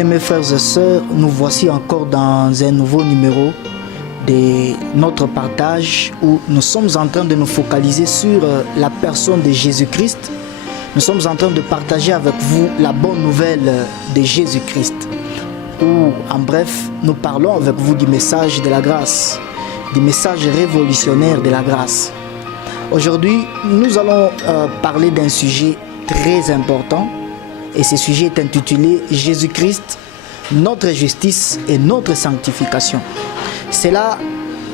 Bien-aimés frères et sœurs, nous voici encore dans un nouveau numéro de notre partage où nous sommes en train de nous focaliser sur la personne de Jésus-Christ. Nous sommes en train de partager avec vous la bonne nouvelle de Jésus-Christ. Où, en bref, nous parlons avec vous du message de la grâce, du message révolutionnaire de la grâce. Aujourd'hui, nous allons parler d'un sujet très important. Et ce sujet est intitulé « Jésus-Christ, notre justice et notre sanctification ». Cela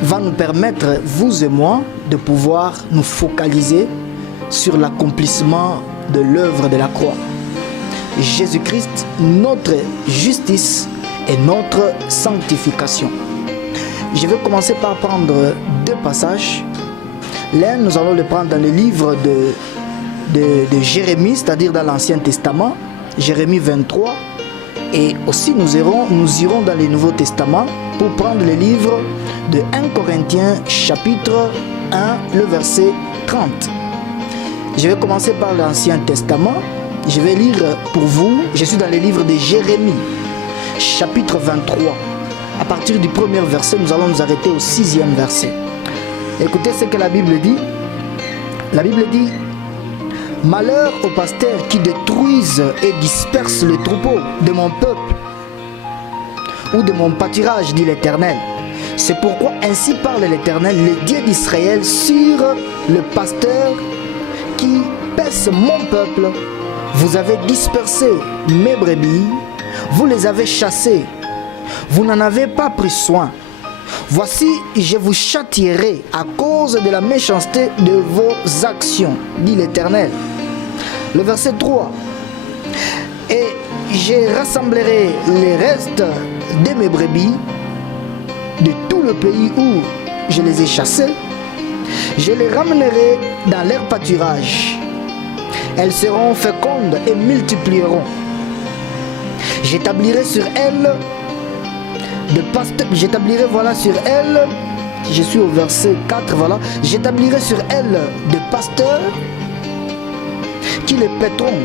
va nous permettre, vous et moi, de pouvoir nous focaliser sur l'accomplissement de l'œuvre de la croix. Jésus-Christ, notre justice et notre sanctification. Je vais commencer par prendre deux passages. L'un, nous allons le prendre dans le livre de Jérémie, c'est-à-dire dans l'Ancien Testament, Jérémie 23, et aussi nous irons dans le Nouveau Testament pour prendre le livre de 1 Corinthiens chapitre 1, le verset 30. Je vais commencer par l'Ancien Testament, je vais lire pour vous, je suis dans le livre de Jérémie, chapitre 23. À partir du premier verset, nous allons nous arrêter au 6e verset. Écoutez ce que la Bible dit. La Bible dit: malheur aux pasteurs qui détruisent et dispersent le troupeau de mon peuple ou de mon pâturage, dit l'Éternel. C'est pourquoi ainsi parle l'Éternel, le Dieu d'Israël, sur le pasteur qui paisse mon peuple. Vous avez dispersé mes brebis, vous les avez chassées, vous n'en avez pas pris soin. Voici, je vous châtierai à cause de la méchanceté de vos actions, dit l'Éternel. Le verset 3. Et je rassemblerai les restes de mes brebis de tout le pays où je les ai chassées. Je les ramènerai dans leur pâturage. Elles seront fécondes et multiplieront. J'établirai sur elles sur elles, je suis au verset 4, voilà. J'établirai sur elles des pasteurs qui les paîtront.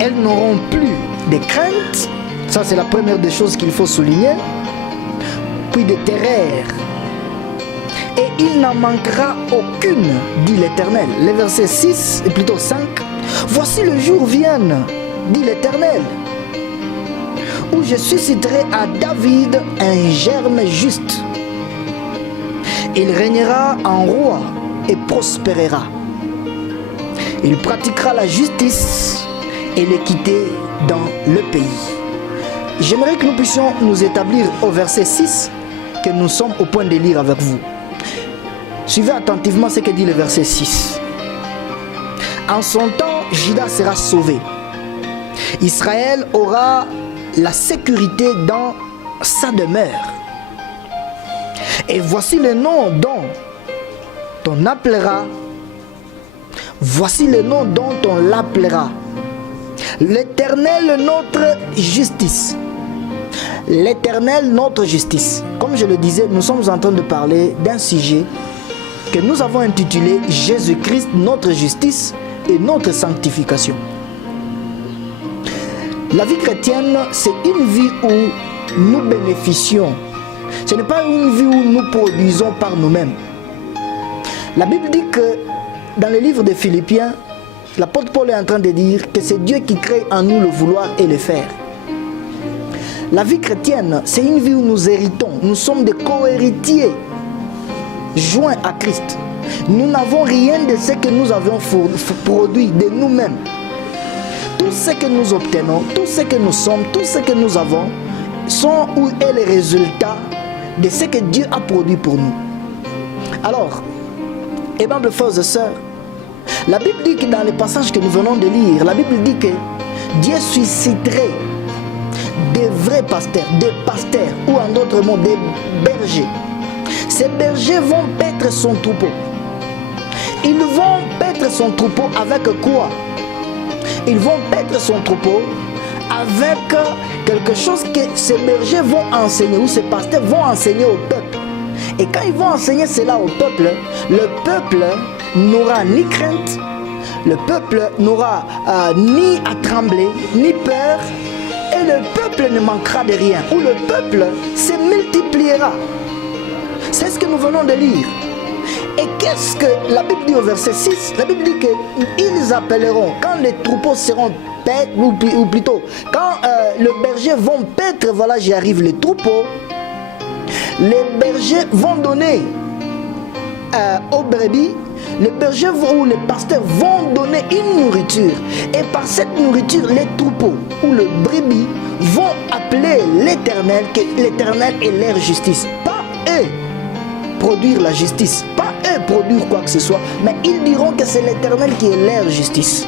Elles n'auront plus de crainte, ça c'est la première des choses qu'il faut souligner, puis de terreur. Et il n'en manquera aucune, dit l'Éternel. Les versets 6 et plutôt 5. Voici le jour vienne, dit l'Éternel, où je susciterai à David un germe juste. Il régnera en roi et prospérera. Il pratiquera la justice et l'équité dans le pays. J'aimerais que nous puissions nous établir au verset 6 que nous sommes au point de lire avec vous. Suivez attentivement ce que dit le verset 6. En son temps, Juda sera sauvé. Israël aura la sécurité dans sa demeure. Et voici le nom dont on appellera. Voici le nom dont on l'appellera. L'Éternel notre justice. L'Éternel notre justice. Comme je le disais, nous sommes en train de parler d'un sujet que nous avons intitulé Jésus-Christ notre justice et notre sanctification. La vie chrétienne, c'est une vie où nous bénéficions. Ce n'est pas une vie où nous produisons par nous-mêmes. La Bible dit que dans le livre de Philippiens, l'apôtre Paul est en train de dire que c'est Dieu qui crée en nous le vouloir et le faire. La vie chrétienne, c'est une vie où nous héritons. Nous sommes des co-héritiers joints à Christ. Nous n'avons rien de ce que nous avons produit de nous-mêmes. Tout ce que nous obtenons, tout ce que nous sommes, tout ce que nous avons sont ou est les résultats de ce que Dieu a produit pour nous. Alors, aimables frères et sœurs, la Bible dit que dans les passages que nous venons de lire, la Bible dit que Dieu susciterait des vrais pasteurs, des pasteurs, ou en d'autres mots, des bergers. Ces bergers vont paître son troupeau. Ils vont paître son troupeau avec quoi? Ils vont paître son troupeau avec quelque chose que ces bergers vont enseigner, ou ces pasteurs vont enseigner au peuple. Et quand ils vont enseigner cela au peuple, le peuple n'aura ni crainte, le peuple n'aura ni à trembler, ni peur, et et le peuple ne manquera de rien, ou le peuple se multipliera. C'est ce que nous venons de lire. Et qu'est-ce que la Bible dit au verset 6? La Bible dit qu'ils appelleront, quand les troupeaux seront paître, ou plutôt, quand les bergers vont paître, voilà, j'y arrive, les troupeaux, les bergers vont donner aux brebis, les bergers ou les pasteurs vont donner une nourriture. Et par cette nourriture, les troupeaux ou les brebis vont appeler l'Éternel, que l'Éternel est leur justice. Pas eux produire la justice, pas eux produire quoi que ce soit, mais ils diront que c'est l'Éternel qui est leur justice.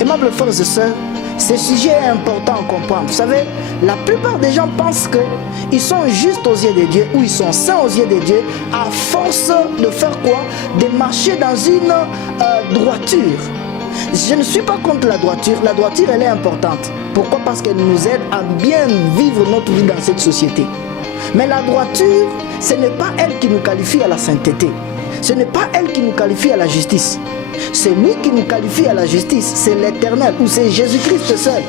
Aimables frères et sœurs, ce sujet est important à comprendre. Vous savez, la plupart des gens pensent qu'ils sont justes aux yeux de Dieu ou ils sont saints aux yeux de Dieu à force de faire quoi? De marcher dans une droiture. Je ne suis pas contre la droiture. La droiture, elle est importante. Pourquoi? Parce qu'elle nous aide à bien vivre notre vie dans cette société. Mais la droiture, ce n'est pas elle qui nous qualifie à la sainteté. Ce n'est pas elle qui nous qualifie à la justice. C'est lui qui nous qualifie à la justice, c'est l'Éternel, ou c'est Jésus-Christ seul.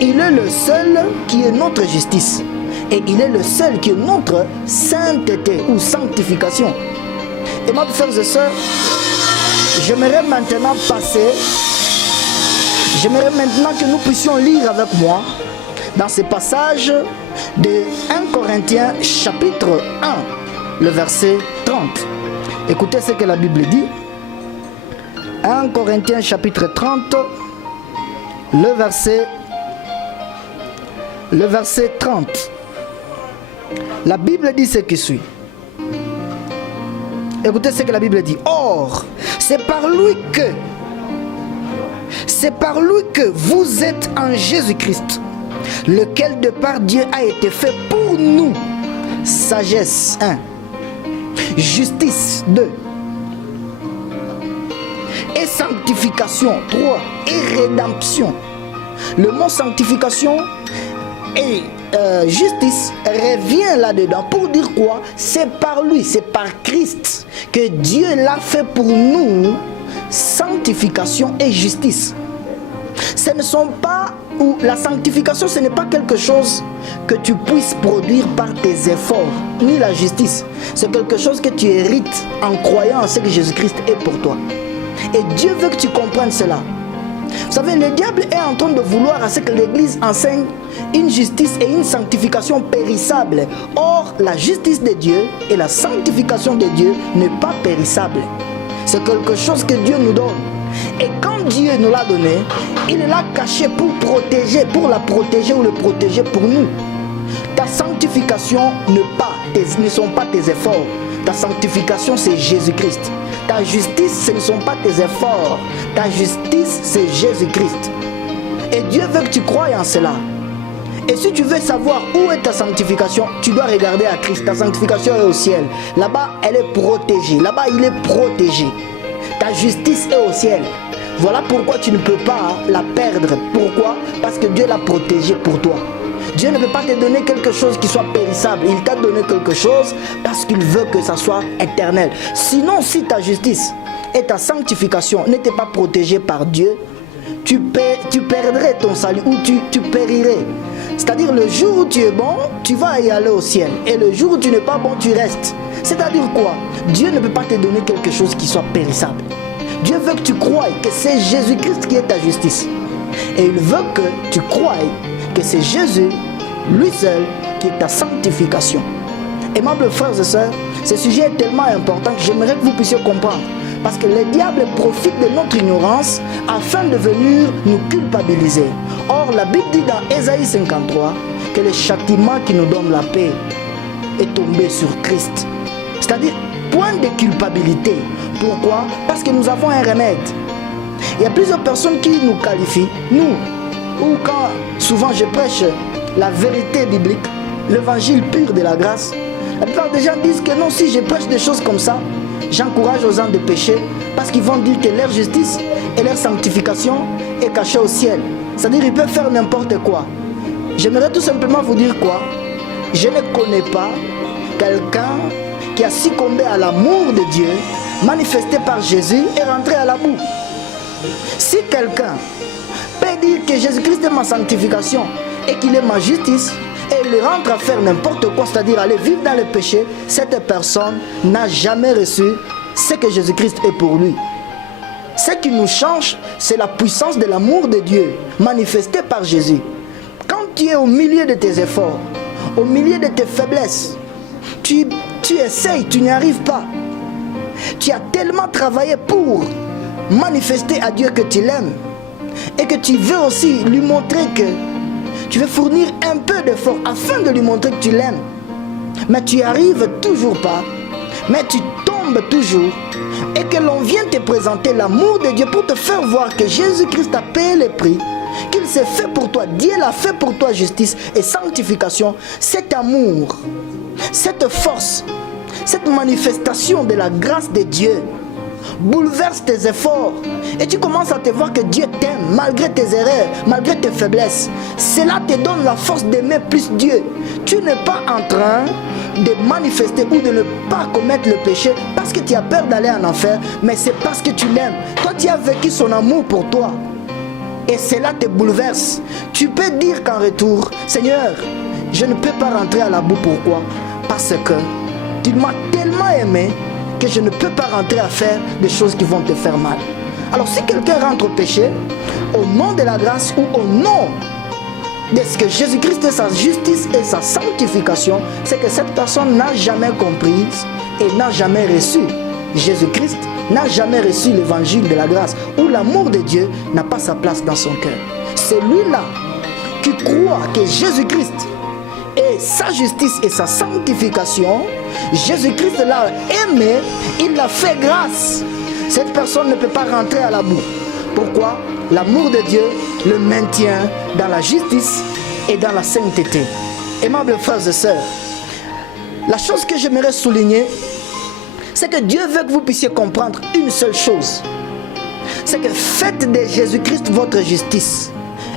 Il est le seul qui est notre justice. Et il est le seul qui est notre sainteté ou sanctification. Et mes frères et sœurs, j'aimerais maintenant que nous puissions lire avec moi dans ce passage de 1 Corinthiens chapitre 1, le verset 30. Écoutez ce que la Bible dit. 1 Corinthiens chapitre 30, le verset 30. La Bible dit ce qui suit. Écoutez ce que la Bible dit. Or, c'est par lui que vous êtes en Jésus-Christ, lequel de par Dieu a été fait pour nous sagesse 1, justice 2, et sanctification 3, et rédemption. Le mot sanctification et justice revient là-dedans pour dire quoi? C'est par lui, c'est par Christ que Dieu l'a fait pour nous, sanctification et justice. Ce ne sont pas, ou la sanctification, ce n'est pas quelque chose que tu puisses produire par tes efforts, ni la justice. C'est quelque chose que tu hérites en croyant en ce que Jésus-Christ est pour toi. Et Dieu veut que tu comprennes cela. Vous savez, le diable est en train de vouloir à ce que l'Église enseigne une justice et une sanctification périssables. Or, la justice de Dieu et la sanctification de Dieu n'est pas périssable. C'est quelque chose que Dieu nous donne. Et quand Dieu nous l'a donné, il l'a caché pour protéger, pour la protéger ou le protéger pour nous. Ta sanctification ne sont pas tes efforts. Ta sanctification, c'est Jésus-Christ. Ta justice, ce ne sont pas tes efforts. Ta justice, c'est Jésus-Christ. Et Dieu veut que tu croies en cela. Et si tu veux savoir où est ta sanctification, tu dois regarder à Christ. Ta sanctification est au ciel. Là-bas, elle est protégée. Là-bas, il est protégé. Ta justice est au ciel. Voilà pourquoi tu ne peux pas la perdre. Pourquoi? Parce que Dieu l'a protégée pour toi. Dieu ne peut pas te donner quelque chose qui soit périssable. Il t'a donné quelque chose parce qu'il veut que ça soit éternel. Sinon, si ta justice et ta sanctification n'étaient pas protégées par Dieu, tu perdrais ton salut ou tu périrais. C'est-à-dire le jour où tu es bon, tu vas y aller au ciel. Et le jour où tu n'es pas bon, tu restes. C'est-à-dire quoi? Dieu ne peut pas te donner quelque chose qui soit périssable. Dieu veut que tu croies que c'est Jésus-Christ qui est ta justice. Et il veut que tu croies que c'est Jésus, lui seul, qui est ta sanctification. Aimables frères et sœurs, ce sujet est tellement important que j'aimerais que vous puissiez comprendre. Parce que le diable profite de notre ignorance afin de venir nous culpabiliser. Or, la Bible dit dans Ésaïe 53 que le châtiment qui nous donne la paix est tombé sur Christ. C'est-à-dire, point de culpabilité. Pourquoi? Parce que nous avons un remède. Il y a plusieurs personnes qui nous qualifient, nous, ou quand souvent je prêche la vérité biblique, l'évangile pur de la grâce, la plupart des gens disent que non, si je prêche des choses comme ça, j'encourage aux gens de pécher parce qu'ils vont dire que leur justice et leur sanctification est cachée au ciel. C'est-à-dire qu'ils peuvent faire n'importe quoi. J'aimerais tout simplement vous dire quoi? Je ne connais pas quelqu'un qui a succombé à l'amour de Dieu, manifesté par Jésus et rentré à la boue. Si quelqu'un peut dire que Jésus-Christ est ma sanctification et qu'il est ma justice, et il rentre à faire n'importe quoi, c'est-à-dire aller vivre dans le péché, cette personne n'a jamais reçu ce que Jésus-Christ est pour lui. Ce qui nous change, c'est la puissance de l'amour de Dieu manifestée par Jésus. Quand tu es au milieu de tes efforts, au milieu de tes faiblesses, tu essayes, tu n'y arrives pas. Tu as tellement travaillé pour manifester à Dieu que tu l'aimes et que tu veux aussi lui montrer que tu veux fournir un peu d'effort afin de lui montrer que tu l'aimes. Mais tu n'y arrives toujours pas, mais tu tombes toujours, et que l'on vient te présenter l'amour de Dieu pour te faire voir que Jésus-Christ a payé le prix, qu'il s'est fait pour toi, Dieu l'a fait pour toi, justice et sanctification. Cet amour, cette force, cette manifestation de la grâce de Dieu bouleverse tes efforts et tu commences à te voir que Dieu t'aime malgré tes erreurs, malgré tes faiblesses. Cela te donne la force d'aimer plus Dieu. Tu n'es pas en train de manifester ou de ne pas commettre le péché parce que tu as peur d'aller en enfer, mais c'est parce que tu l'aimes. Toi, tu as vécu son amour pour toi et cela te bouleverse. Tu peux dire qu'en retour, Seigneur, je ne peux pas rentrer à la boue. Pourquoi? Parce que tu m'as tellement aimé que je ne peux pas rentrer à faire des choses qui vont te faire mal. Alors si quelqu'un rentre au péché, au nom de la grâce ou au nom de ce que Jésus-Christ est sa justice et sa sanctification, c'est que cette personne n'a jamais compris et n'a jamais reçu Jésus-Christ, n'a jamais reçu l'évangile de la grâce, où l'amour de Dieu n'a pas sa place dans son cœur. Celui-là qui croit que Jésus-Christ et sa justice et sa sanctification, Jésus-Christ l'a aimé, il l'a fait grâce. Cette personne ne peut pas rentrer à la boue. Pourquoi? L'amour de Dieu le maintient dans la justice et dans la sainteté. Aimables frères et sœurs, la chose que j'aimerais souligner, c'est que Dieu veut que vous puissiez comprendre une seule chose. C'est que faites de Jésus-Christ votre justice.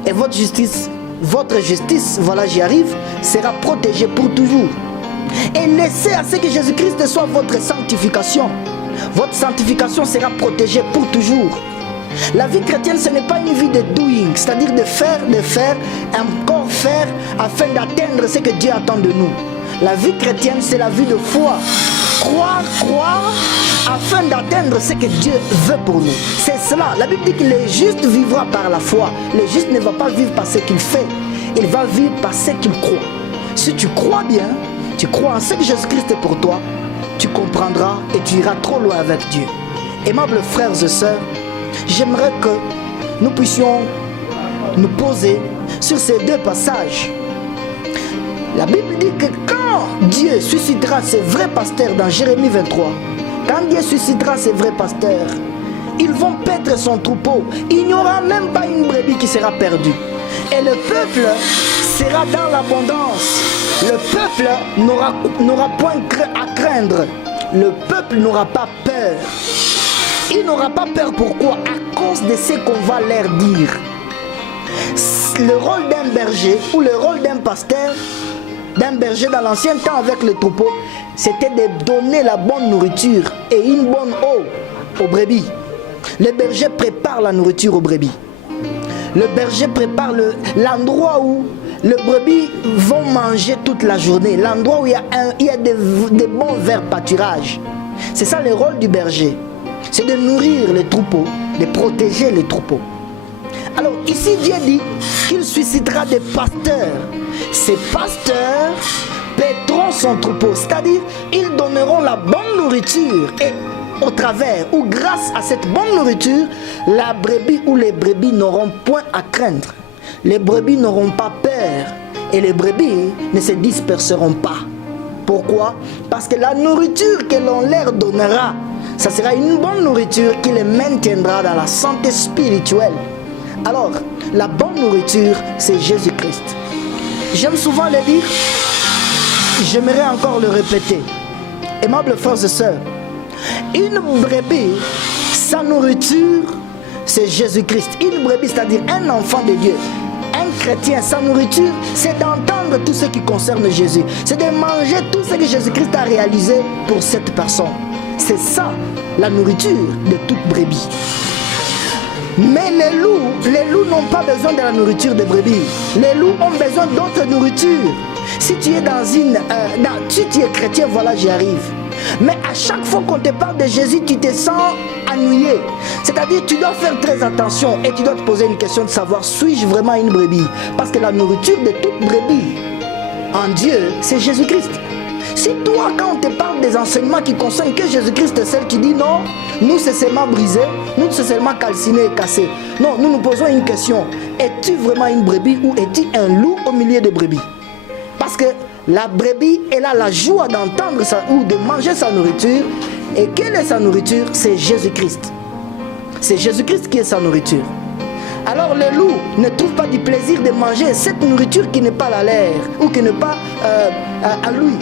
Et votre justice, voilà j'y arrive, sera protégée pour toujours. Et laissez à ce que Jésus-Christ soit votre sanctification. Votre sanctification sera protégée pour toujours. La vie chrétienne, ce n'est pas une vie de doing, c'est-à-dire de faire, encore faire, afin d'atteindre ce que Dieu attend de nous. La vie chrétienne, c'est la vie de foi. Croire, afin d'atteindre ce que Dieu veut pour nous. C'est cela. La Bible dit que le juste vivra par la foi. Le juste ne va pas vivre par ce qu'il fait. Il va vivre par ce qu'il croit. Si tu crois bien, tu crois en ce que Jésus-Christ est pour toi, tu comprendras et tu iras trop loin avec Dieu. Aimables frères et sœurs, j'aimerais que nous puissions nous poser sur ces deux passages. La Bible dit que quand Dieu suscitera ses vrais pasteurs dans Jérémie 23, quand Dieu suscitera ses vrais pasteurs, ils vont paître son troupeau. Il n'y aura même pas une brebis qui sera perdue. Et le peuple sera dans l'abondance. Le peuple n'aura point à craindre. Le peuple n'aura pas peur. Il n'aura pas peur. Pourquoi? À cause de ce qu'on va leur dire. Le rôle d'un berger ou le rôle d'un pasteur, d'un berger dans l'ancien temps avec le troupeau, c'était de donner la bonne nourriture et une bonne eau aux brebis. Le berger prépare la nourriture aux brebis. Le berger prépare l'endroit où les brebis vont manger toute la journée, l'endroit où il y a des bons verts pâturages. C'est ça le rôle du berger. C'est de nourrir les troupeaux, de protéger les troupeaux. Alors ici Dieu dit qu'il suscitera des pasteurs. Ces pasteurs paîtront son troupeau, c'est-à-dire ils donneront la bonne nourriture et au travers ou grâce à cette bonne nourriture, la brebis ou les brebis n'auront point à craindre. Les brebis n'auront pas peur et les brebis ne se disperseront pas. Pourquoi? Parce que la nourriture que l'on leur donnera, ça sera une bonne nourriture qui les maintiendra dans la santé spirituelle. Alors, la bonne nourriture, c'est Jésus-Christ. J'aime souvent le dire, j'aimerais encore le répéter. Aimables frères et sœurs, une brebis, sa nourriture, c'est Jésus-Christ. Une brebis, c'est-à-dire un enfant de Dieu. Un chrétien, sa nourriture, c'est d'entendre tout ce qui concerne Jésus. C'est de manger tout ce que Jésus-Christ a réalisé pour cette personne. C'est ça, la nourriture de toute brebis. Mais les loups n'ont pas besoin de la nourriture des brebis. Les loups ont besoin d'autre nourriture. Si tu es si tu es chrétien, voilà, j'y arrive. Mais à chaque fois qu'on te parle de Jésus, tu te sens ennuyé. C'est-à-dire, tu dois faire très attention et tu dois te poser une question de savoir, suis-je vraiment une brebis? Parce que la nourriture de toute brebis en Dieu, c'est Jésus-Christ. Si toi, quand on te parle des enseignements qui concernent que Jésus-Christ est seul, tu dis non, nous c'est seulement brisé, nous c'est seulement calciné et cassé. Non, nous nous posons une question. Es-tu vraiment une brebis ou es-tu un loup au milieu des brebis? Parce que la brebis, elle a la joie d'entendre ou de manger sa nourriture. Et quelle est sa nourriture? C'est Jésus-Christ. C'est Jésus-Christ qui est sa nourriture. Alors le loup ne trouve pas du plaisir de manger cette nourriture qui n'est pas la leur ou qui n'est pas à lui.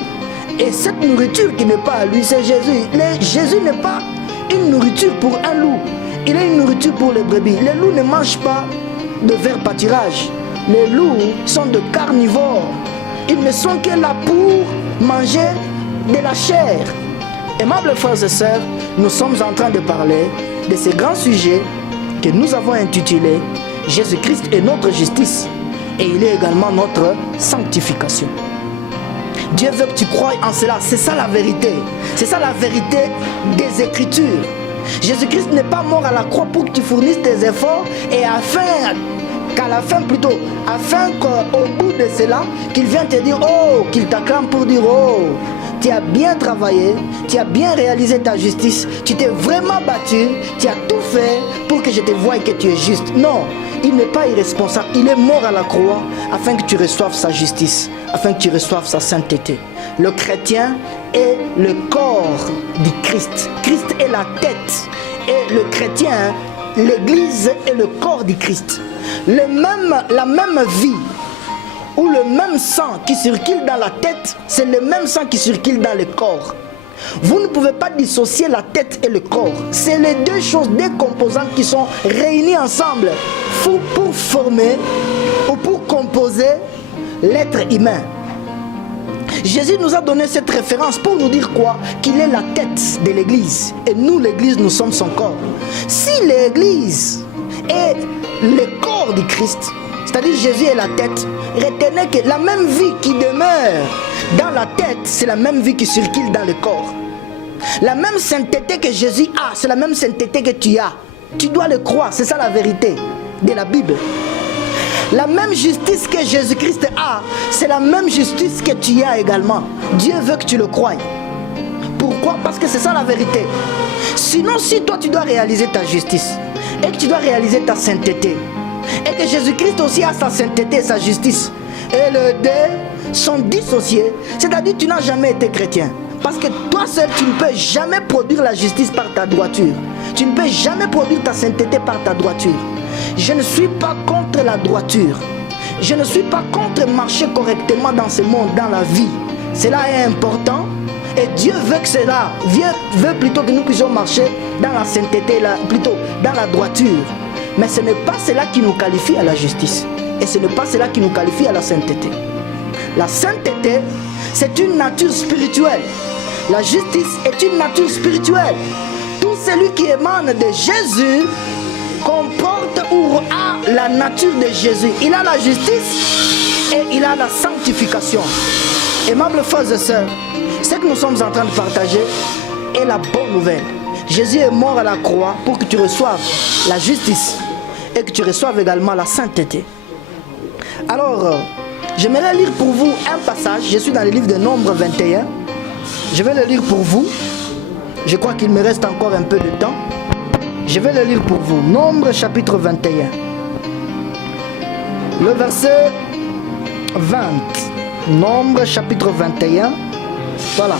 Et cette nourriture qui n'est pas à lui, c'est Jésus. Jésus n'est pas une nourriture pour un loup. Il est une nourriture pour les brebis. Les loups ne mangent pas de vers pâturage. Les loups sont de carnivores. Ils ne sont que là pour manger de la chair. Aimables frères et sœurs, nous sommes en train de parler de ce grand sujet que nous avons intitulé Jésus-Christ est notre justice et il est également notre sanctification. Dieu veut que tu croies en cela. C'est ça la vérité. C'est ça la vérité des Écritures. Jésus-Christ n'est pas mort à la croix pour que tu fournisses tes efforts et afin qu'au bout de cela, qu'il vienne te dire, oh, qu'il t'acclame pour dire, oh, tu as bien travaillé, tu as bien réalisé ta justice, tu t'es vraiment battu, tu as tout fait pour que je te voie et que tu es juste. Non, il n'est pas irresponsable, il est mort à la croix afin que tu reçoives sa justice, afin que tu reçoives sa sainteté. Le chrétien est le corps du Christ. Christ est la tête et le chrétien, l'église est le corps du Christ. La même vie ou le même sang qui circule dans la tête, c'est le même sang qui circule dans le corps. Vous ne pouvez pas dissocier la tête et le corps. C'est les deux choses, deux composantes qui sont réunies ensemble pour former ou pour composer l'être humain. Jésus nous a donné cette référence pour nous dire quoi? Qu'il est la tête de l'église. Et nous, l'église, nous sommes son corps. Si l'église est le corps du Christ, c'est-à-dire Jésus est la tête, retenez que la même vie qui demeure dans la tête, c'est la même vie qui circule dans le corps. La même sainteté que Jésus a, c'est la même sainteté que tu as. Tu dois le croire, c'est ça la vérité de la Bible. La même justice que Jésus-Christ a, c'est la même justice que tu as également. Dieu veut que tu le croies. Pourquoi? Parce que c'est ça la vérité. Sinon, si toi tu dois réaliser ta justice et que tu dois réaliser ta sainteté, et que Jésus-Christ aussi a sa sainteté et sa justice, et les deux sont dissociés, c'est-à-dire que tu n'as jamais été chrétien. Parce que toi seul, tu ne peux jamais produire la justice par ta droiture. Tu ne peux jamais produire ta sainteté par ta droiture. Je ne suis pas contre la droiture. Je ne suis pas contre marcher correctement dans ce monde, dans la vie. Cela est important. Et Dieu veut que cela, Dieu veut plutôt que nous puissions marcher dans la sainteté, plutôt dans la droiture. Mais ce n'est pas cela qui nous qualifie à la justice. Et ce n'est pas cela qui nous qualifie à la sainteté. La sainteté, c'est une nature spirituelle. La justice est une nature spirituelle. Tout celui qui émane de Jésus comporte ou a la nature de Jésus. Il a la justice et il a la sanctification. Aimables frères et sœurs, ce que nous sommes en train de partager est la bonne nouvelle. Jésus est mort à la croix pour que tu reçoives la justice et que tu reçoives également la sainteté. Alors, j'aimerais lire pour vous un passage. Je suis dans le livre de Nombres 21. Je vais le lire pour vous. Je crois qu'il me reste encore un peu de temps. Je vais le lire pour vous. Nombres chapitre 21. Le verset 20. Nombres chapitre 21. Voilà.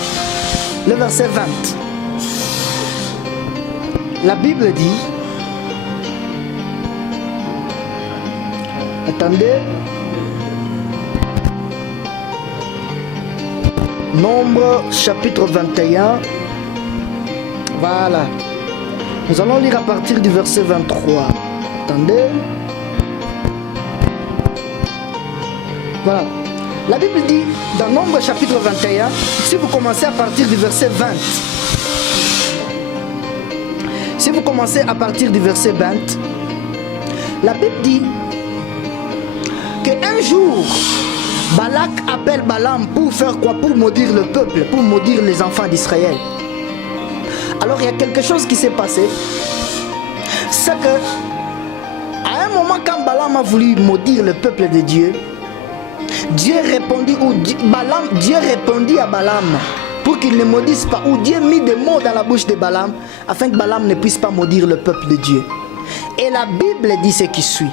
Le verset 20. La Bible dit... Attendez. Nombre chapitre 21. Voilà. Nous allons lire à partir du verset 23. Attendez. Voilà. La Bible dit dans Nombre chapitre 21, si vous commencez à partir du verset 20. Si vous commencez à partir du verset 20, La Bible dit qu'un jour, Balak appelle Balaam pour faire quoi? Pour maudire le peuple, pour maudire les enfants d'Israël. Alors il y a quelque chose qui s'est passé. C'est que à un moment, quand Balaam a voulu maudire le peuple de Dieu, Dieu répondit à Balaam pour qu'il ne maudisse pas, ou Dieu mit des mots dans la bouche de Balaam afin que Balaam ne puisse pas maudire le peuple de Dieu. Et la Bible dit ce qui suit.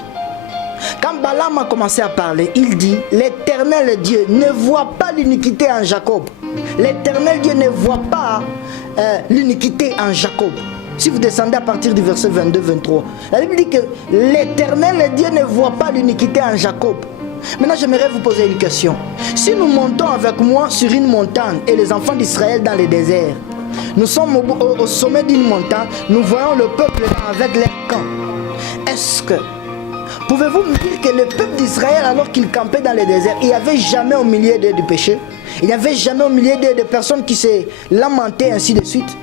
Quand Balaam a commencé à parler, il dit: l'Éternel Dieu ne voit pas l'iniquité en Jacob. L'Éternel Dieu ne voit pas l'iniquité en Jacob. Si vous descendez à partir du verset 22-23, la Bible dit que l'Éternel Dieu ne voit pas l'iniquité en Jacob. Maintenant, j'aimerais vous poser une question. Si nous montons avec moi sur une montagne et les enfants d'Israël dans le désert, nous sommes au sommet d'une montagne, nous voyons le peuple avec les camps. Est-ce que pouvez-vous me dire que le peuple d'Israël, alors qu'il campait dans le désert, il n'y avait jamais au milieu d'eux du péché? Il n'y avait jamais au milieu d'eux de personnes qui se lamentaient ainsi de suite?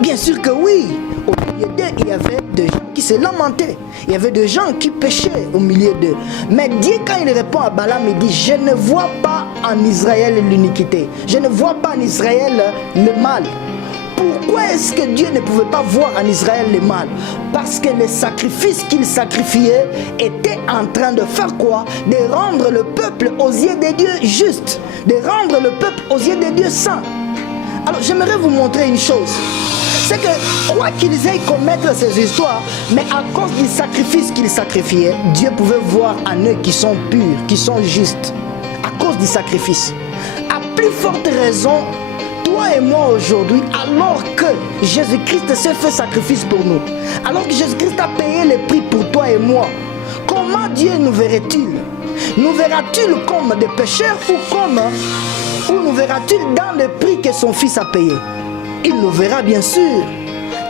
Bien sûr que oui. Au milieu d'eux, il y avait des gens qui se lamentaient. Il y avait des gens qui péchaient au milieu d'eux. Mais Dieu, quand il répond à Balaam, il dit: je ne vois pas en Israël l'iniquité. Je ne vois pas en Israël le mal. Pourquoi est-ce que Dieu ne pouvait pas voir en Israël le mal? Parce que les sacrifices qu'il sacrifiait étaient en train de faire quoi? De rendre le peuple aux yeux de Dieu juste. De rendre le peuple aux yeux de Dieu saint. Alors j'aimerais vous montrer une chose. C'est que quoi qu'ils aient commettre ces histoires, mais à cause du sacrifice qu'ils sacrifiaient, Dieu pouvait voir en eux qui sont purs, qui sont justes. À cause du sacrifice. À plus forte raison, toi et moi aujourd'hui, alors que Jésus-Christ s'est fait sacrifice pour nous, alors que Jésus-Christ a payé le prix pour toi et moi, comment Dieu nous verrait-il? Nous verra-t-il comme des pécheurs ou nous verra-t-il dans le prix que son fils a payé? Il nous verra bien sûr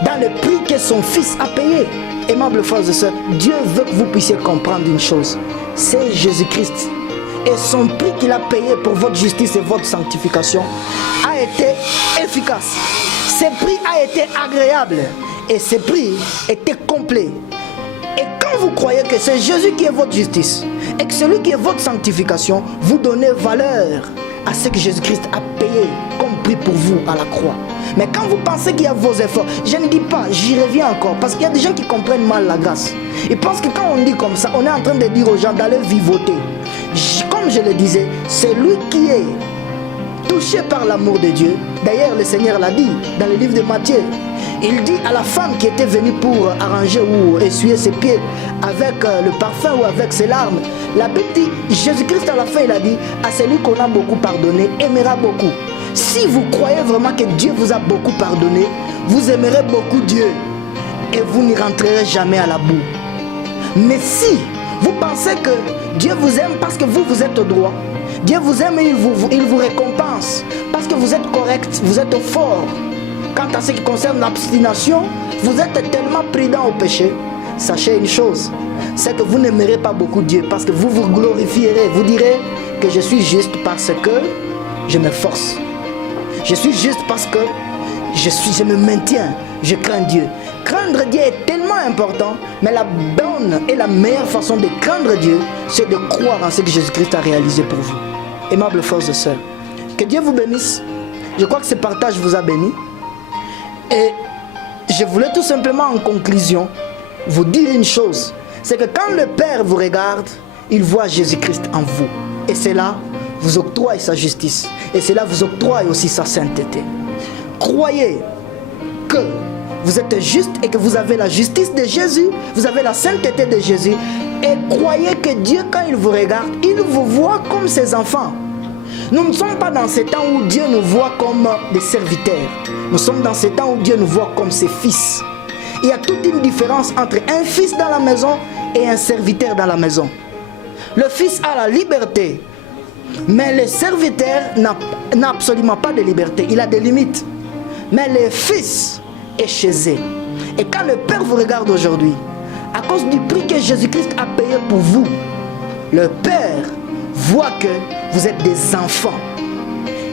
dans le prix que son fils a payé. Aimables frères et sœurs, Dieu veut que vous puissiez comprendre une chose. C'est Jésus-Christ. Et son prix qu'il a payé pour votre justice et votre sanctification a été efficace. Ce prix a été agréable. Et ce prix était complet. Et quand vous croyez que c'est Jésus qui est votre justice et que celui qui est votre sanctification, vous donnez valeur à ce que Jésus-Christ a payé comme prix pour vous à la croix. Mais quand vous pensez qu'il y a vos efforts, je ne dis pas, j'y reviens encore, parce qu'il y a des gens qui comprennent mal la grâce. Ils pensent que quand on dit comme ça, on est en train de dire aux gens d'aller vivoter. Comme je le disais, c'est lui qui est touché par l'amour de Dieu. D'ailleurs, le Seigneur l'a dit dans le livre de Matthieu. Il dit à la femme qui était venue pour arranger ou essuyer ses pieds avec le parfum ou avec ses larmes. La Bible dit, Jésus-Christ à la fin, il a dit: à celui qu'on a beaucoup pardonné, aimera beaucoup. Si vous croyez vraiment que Dieu vous a beaucoup pardonné, vous aimerez beaucoup Dieu et vous n'y rentrerez jamais à la boue. Mais si vous pensez que Dieu vous aime parce que vous êtes au droit, Dieu vous aime et il vous récompense parce que vous êtes correct, vous êtes fort. Quant à ce qui concerne l'abstination, vous êtes tellement prudent au péché. Sachez une chose, c'est que vous n'aimerez pas beaucoup Dieu parce que vous vous glorifierez. Vous direz que je suis juste parce que je m'efforce. Je suis juste parce que je me maintiens, je crains Dieu. Craindre Dieu est tellement important, mais la bonne et la meilleure façon de craindre Dieu, c'est de croire en ce que Jésus-Christ a réalisé pour vous. Aimables frères et sœurs, que Dieu vous bénisse. Je crois que ce partage vous a béni. Et je voulais tout simplement en conclusion vous dire une chose. C'est que quand le Père vous regarde, il voit Jésus-Christ en vous. Et cela vous octroie sa justice. Et cela vous octroie aussi sa sainteté. Croyez que vous êtes juste et que vous avez la justice de Jésus, vous avez la sainteté de Jésus. Et croyez que Dieu, quand il vous regarde, il vous voit comme ses enfants. Nous ne sommes pas dans ces temps où Dieu nous voit comme des serviteurs. Nous sommes dans ces temps où Dieu nous voit comme ses fils. Il y a toute une différence entre un fils dans la maison et un serviteur dans la maison. Le fils a la liberté, mais le serviteur n'a absolument pas de liberté. Il a des limites. Mais le fils est chez eux. Et quand le Père vous regarde aujourd'hui, à cause du prix que Jésus-Christ a payé pour vous, le Père voit que vous êtes des enfants.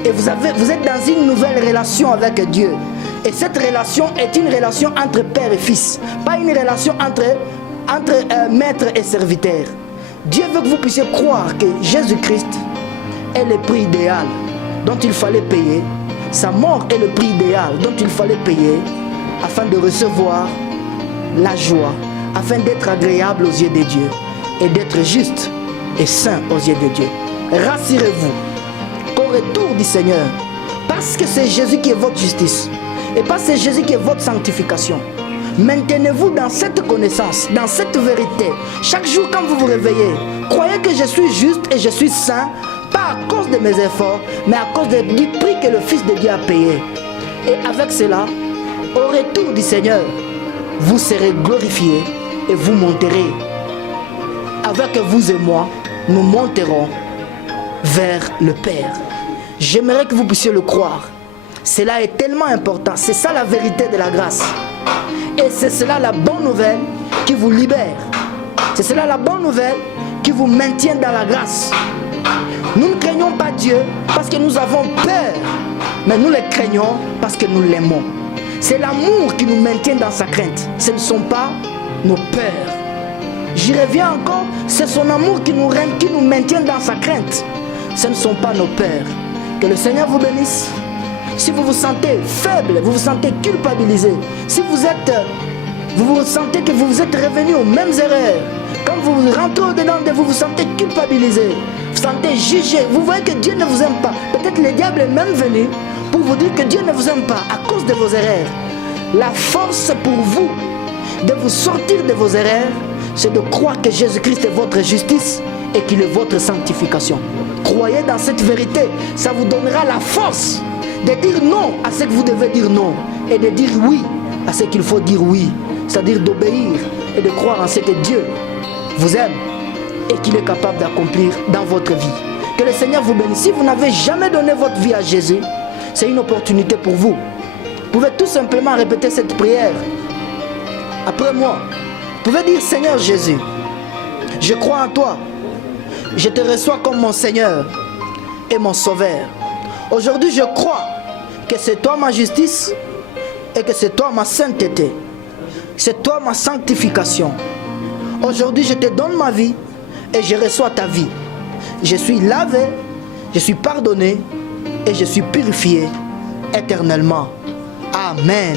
Et vous êtes dans une nouvelle relation avec Dieu. Et cette relation est une relation entre père et fils. Pas une relation entre entre maître et serviteur. Dieu veut que vous puissiez croire que Jésus-Christ est le prix idéal dont il fallait payer. Sa mort est le prix idéal dont il fallait payer afin de recevoir la joie, afin d'être agréable aux yeux de Dieu et d'être juste et saint aux yeux de Dieu. Rassurez-vous qu'au retour du Seigneur, parce que c'est Jésus qui est votre justice et parce que c'est Jésus qui est votre sanctification, maintenez-vous dans cette connaissance, dans cette vérité. Chaque jour quand vous vous réveillez, croyez que je suis juste et je suis saint, pas à cause de mes efforts, mais à cause du prix que le Fils de Dieu a payé. Et avec cela, au retour du Seigneur, vous serez glorifiés et vous monterez. Avec vous et moi, nous monterons vers le Père. J'aimerais que vous puissiez le croire. Cela est tellement important. C'est ça la vérité de la grâce. Et c'est cela la bonne nouvelle qui vous libère. C'est cela la bonne nouvelle qui vous maintient dans la grâce. Nous ne craignons pas Dieu parce que nous avons peur, mais nous le craignons parce que nous l'aimons. C'est l'amour qui nous maintient dans sa crainte. Ce ne sont pas nos peurs. J'y reviens encore, c'est son amour qui nous maintient dans sa crainte. Ce ne sont pas nos peurs. Que le Seigneur vous bénisse. Si vous vous sentez faible, vous vous sentez culpabilisé, si vous vous sentez que vous êtes revenu aux mêmes erreurs, quand vous rentrez au-dedans de vous, vous sentez culpabilisé, vous sentez jugé, vous voyez que Dieu ne vous aime pas. Peut-être le diable est même venu pour vous dire que Dieu ne vous aime pas à cause de vos erreurs. La force pour vous de vous sortir de vos erreurs, c'est de croire que Jésus-Christ est votre justice et qu'il est votre sanctification. Croyez dans cette vérité, ça vous donnera la force de dire non à ce que vous devez dire non et de dire oui à ce qu'il faut dire oui, c'est-à-dire d'obéir et de croire en ce que Dieu vous aime et qu'il est capable d'accomplir dans votre vie. Que le Seigneur vous bénisse. Si vous n'avez jamais donné votre vie à Jésus, c'est une opportunité pour vous. Vous pouvez tout simplement répéter cette prière après moi. Vous pouvez dire: Seigneur Jésus, je crois en toi. Je te reçois comme mon Seigneur et mon Sauveur. Aujourd'hui, je crois que c'est toi ma justice et que c'est toi ma sainteté. C'est toi ma sanctification. Aujourd'hui, je te donne ma vie et je reçois ta vie. Je suis lavé, je suis pardonné et je suis purifié éternellement. Amen.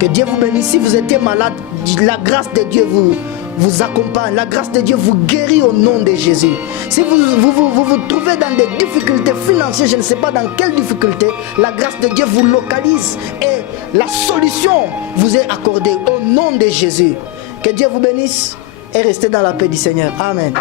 Que Dieu vous bénisse. Si vous étiez malade, la grâce de Dieu vous accompagne. La grâce de Dieu vous guérit au nom de Jésus. Si vous vous trouvez dans des difficultés financières, je ne sais pas dans quelles difficultés, la grâce de Dieu vous localise et la solution vous est accordée au nom de Jésus. Que Dieu vous bénisse et restez dans la paix du Seigneur. Amen.